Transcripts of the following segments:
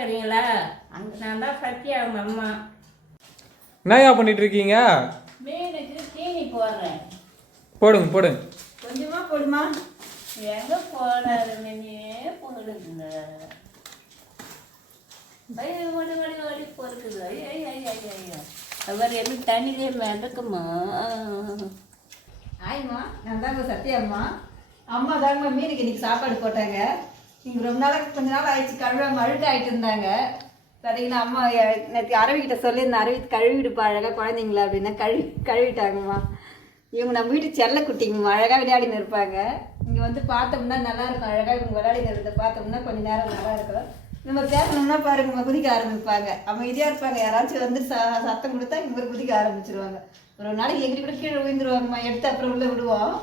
இருக்கிறீங்களா? அங்கே நான் தான் சத்யா அவங்க அம்மா. என்னய்யா பண்ணிட்டு இருக்கீங்க? மீனுக்கு தீனி போடுறேன். போடுங்க போடுங்க. கொஞ்சமாக போடுமா. எங்கே போடாது மீனே போடுதுங்க. ஓடி ஓடி ஓடி பொறுக்குது. ஐயா அவர் என்ன தண்ணியிலே மிதக்குமா? ஆயிம்மா, நான் தாங்க சத்யாம்மா. அம்மா தாங்கம்மா மீனுக்கு இன்னைக்கு சாப்பாடு போட்டாங்க. நீங்கள் ரொம்ப நாளைக்கு கொஞ்ச நாள் ஆயிடுச்சு கழுவாம அழுக்காயிட்டு இருந்தாங்க. பார்த்தீங்கன்னா அம்மா நேற்று அரவிக்கிட்ட சொல்லியிருந்தேன், அரவி கழுவிடுப்பா அழகாக குழந்தைங்களா அப்படின்னா கழுவிட்டாங்கம்மா. இவங்க நம்ம வீட்டு செல்ல குட்டிங்கம்மா, அழகாக விளையாடின்னு இருப்பாங்க. இங்கே வந்து பார்த்தோம்னா நல்லாயிருக்கும், அழகாக இவங்க விளையாடின்னு இருக்கிறத பார்த்தோம்னா கொஞ்சம் நேரம் நல்லா இருக்கும். நம்ம பேசணும்னா பாருங்கம்மா குதிக்க ஆரம்பிப்பாங்க. அமைதியாக இருப்பாங்க. யாராச்சும் வந்து சத்தம் கொடுத்தா இவங்க குதிக்க ஆரம்பிச்சிருவாங்க. ஒரு நாளைக்கு எங்கிட்ட கூட கீழே விழுந்துருவாங்கம்மா. எடுத்து அப்புறம் உள்ளே விடுவோம்.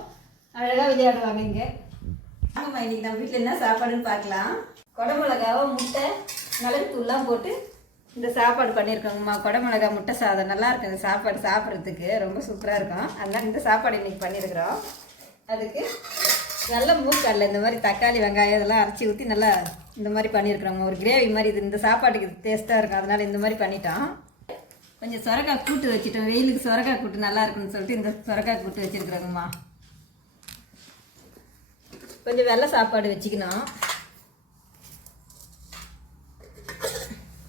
அழகாக விளையாடுவாங்க இங்கே. ஆமாம்மா, இன்றைக்கி நம்ம வீட்டில் என்ன சாப்பாடுன்னு பார்க்கலாம். குடமிளகாவை முட்டை மிளகுத்தூள்லாம் போட்டு இந்த சாப்பாடு பண்ணியிருக்கோங்கம்மா. குடமிளகா முட்டை சாதம் நல்லா இருக்குது. இந்த சாப்பாடு சாப்பிட்றதுக்கு ரொம்ப சூப்பராக இருக்கும். அதனால் இந்த சாப்பாடு இன்றைக்கி பண்ணியிருக்கிறோம். அதுக்கு நல்ல மூக்கடலை இந்த மாதிரி தக்காளி வெங்காயம் இதெல்லாம் அரைச்சி ஊற்றி நல்லா இந்த மாதிரி பண்ணியிருக்கிறோங்க. ஒரு கிரேவி மாதிரி இது இந்த சாப்பாட்டுக்கு டேஸ்ட்டாக இருக்கும். அதனால் இந்த மாதிரி பண்ணிட்டோம். கொஞ்சம் சொரக்காய் கூட்டு வச்சுட்டோம். வெயிலுக்கு சொரக்காய் கூட்டு நல்லா இருக்குன்னு சொல்லிட்டு இந்த சொரக்காய் கூட்டு வச்சுருக்குறோங்கம்மா. கொஞ்சம் வெள்ளை சாப்பாடு வச்சுக்கணும்.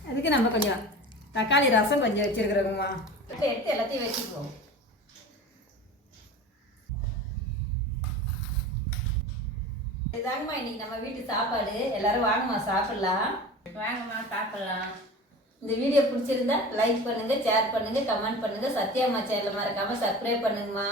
அதுக்கு நம்ம கொஞ்சம் தக்காளி ரசம் கொஞ்சம் வச்சுருக்குறோங்கம்மா. எடுத்து எல்லாத்தையும் வச்சுக்குவோம். இதாங்கம்மா இன்னைக்கு நம்ம வீட்டு சாப்பாடு. எல்லாரும் வாங்கம்மா சாப்பிடலாம். வாங்கம்மா சாப்பிடலாம். இந்த வீடியோ பிடிச்சிருந்தா லைக் பண்ணுங்க, ஷேர் பண்ணுங்க, கமெண்ட் பண்ணுங்க. சத்யாம்மா சேனலை மறக்காம சப்ஸ்கிரைப் பண்ணுங்கம்மா.